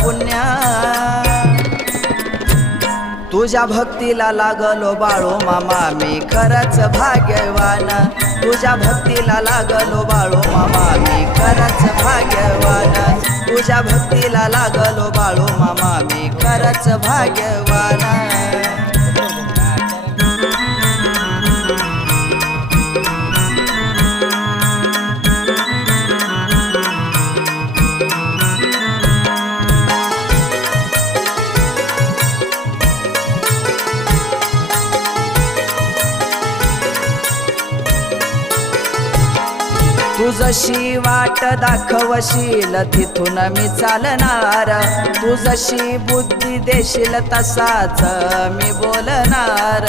पुण्या तुझ्या भक्तीला लागलो बाळू मामा मी खरंच भाग्यवान तुझ्या भक्तीला लागलो बाळू मामा मी खरंच भाग्यवान तुझ्या भक्तीला लागलो बाळू मामा मी खरंच भाग्यवान तू जशी वाट दाखवशील तिथून मी चालणार तू जशी बुद्धी देशील तसाच मी बोलणार